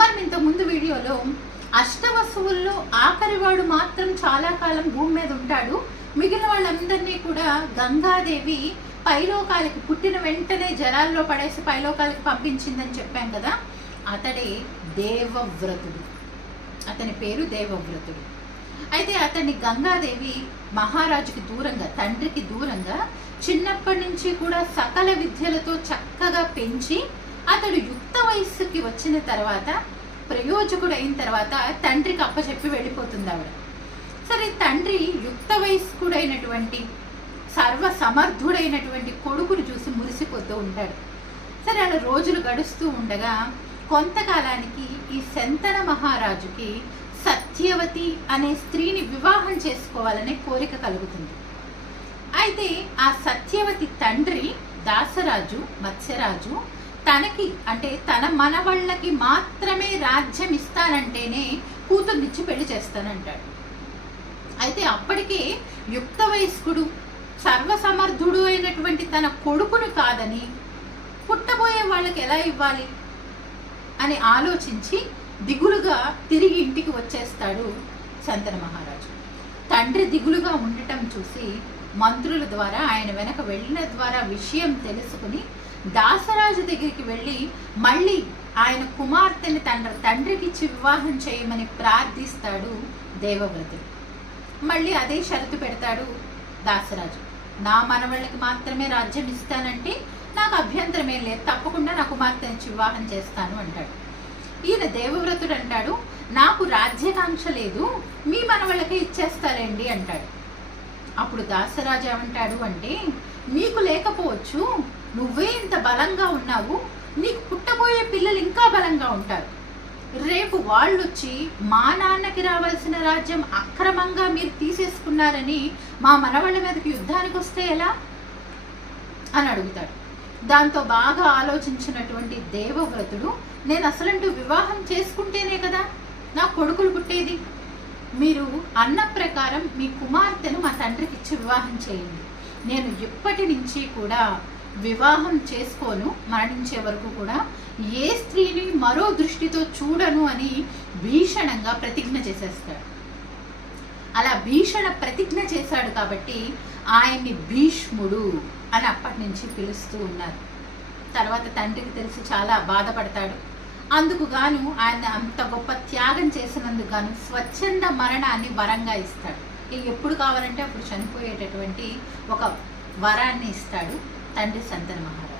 మనం ఇంతకుముందు వీడియోలో అష్టవసువుల్లో ఆఖరివాడు మాత్రం చాలా కాలం భూమి మీద ఉంటాడు, మిగిలిన వాళ్ళందరినీ కూడా గంగాదేవి పైలోకాలకి పుట్టిన వెంటనే జలాల్లో పడేసి పైలోకాలకి పంపించిందని చెప్పాం కదా. అతడే దేవవ్రతుడు. అతని పేరు దేవవ్రతుడు. అయితే అతన్ని గంగాదేవి మహారాజుకి దూరంగా, తండ్రికి దూరంగా చిన్నప్పటి నుంచి కూడా సకల విద్యలతో చక్కగా పెంచి అతడు యుక్త వయస్సుకి వచ్చిన తర్వాత, ప్రయోజకుడు అయిన తర్వాత తండ్రికి అప్పచెప్పి వెళ్ళిపోతుంది ఆవిడ. సరే, తండ్రి యుక్త వయస్కుడైనటువంటి సర్వ సమర్థుడైనటువంటి కొడుకును చూసి మురిసిపోతూ ఉంటాడు. సరే, అలా రోజులు గడుస్తూ ఉండగా కొంతకాలానికి ఈ శంతన మహారాజుకి సత్యవతి అనే స్త్రీని వివాహం చేసుకోవాలనే కోరిక కలుగుతుంది. అయితే ఆ సత్యవతి తండ్రి దాసరాజు, మత్స్యరాజు తనకి అంటే తన మనవళ్ళకి మాత్రమే రాజ్యం ఇస్తానంటేనే కూతుర్నిచ్చి పెళ్లి చేస్తానంటాడు. అయితే అప్పటికే యుక్త వయస్కుడు సర్వసమర్థుడు అయినటువంటి తన కొడుకును కాదని పుట్టబోయే వాళ్ళకి ఎలా ఇవ్వాలి అని ఆలోచించి దిగులుగా తిరిగి ఇంటికి వచ్చేస్తాడు శంతన మహారాజు. తండ్రి దిగులుగా ఉండటం చూసి మంత్రుల ద్వారా ఆయన వెనక వెళ్ళిన ద్వారా విషయం తెలుసుకుని దాసరాజు దగ్గరికి వెళ్ళి మళ్ళీ ఆయన కుమార్తెని తండ్రికి ఇచ్చి వివాహం చేయమని ప్రార్థిస్తాడు దేవవ్రతుడు. మళ్ళీ అదే షరతు పెడతాడు దాసరాజు, నా మనవళ్ళకి మాత్రమే రాజ్యం ఇస్తానంటే నాకు అభ్యంతరం ఏం లేదు, తప్పకుండా నా కుమార్తెని ఇచ్చి వివాహం చేస్తాను అంటాడు. ఈయన దేవవ్రతుడు అంటాడు, నాకు రాజ్యాకాంక్ష లేదు, మీ మనవళ్ళకే ఇచ్చేస్తారండి అంటాడు. అప్పుడు దాసరాజు ఏమంటాడు అంటే, నీకు లేకపోవచ్చు, నువ్వే ఇంత బలంగా ఉన్నావు, నీకు పుట్టబోయే పిల్లలు ఇంకా బలంగా ఉంటారు. రేపు వాళ్ళు వచ్చి మా నాన్నకి రావాల్సిన రాజ్యం అక్రమంగా మీరు తీసేసుకున్నారని మా మనవళ్ళ మీదకి యుద్ధానికి వస్తే ఎలా అని అడుగుతాడు. దాంతో బాగా ఆలోచించినటువంటి దేవవ్రతుడు, నేను అసలంటూ వివాహం చేసుకుంటేనే కదా నా కొడుకులు పుట్టేది, మీరు అన్న ప్రకారం మీ కుమార్తెను మా తండ్రికి ఇచ్చి వివాహం చేయండి, నేను ఇప్పటి నుంచి కూడా వివాహం చేసుకోను, మరణించే వరకు కూడా ఏ స్త్రీని మరో దృష్టితో చూడను అని భీషణంగా ప్రతిజ్ఞ చేసేస్తాడు. అలా భీషణ ప్రతిజ్ఞ చేశాడు కాబట్టి ఆయన్ని భీష్ముడు అని అప్పటి నుంచి పిలుస్తూ ఉన్నారు. తర్వాత తండ్రికి తెలిసి చాలా బాధపడతాడు. అందుకు గాను ఆయన అంత గొప్ప త్యాగం చేసినందుకు గాను స్వచ్ఛంద మరణాన్ని వరంగా ఇస్తాడు. ఎప్పుడు కావాలంటే అప్పుడు చనిపోయేటటువంటి ఒక వరాన్ని ఇస్తాడు తండ్రి శంతన మహారాజు.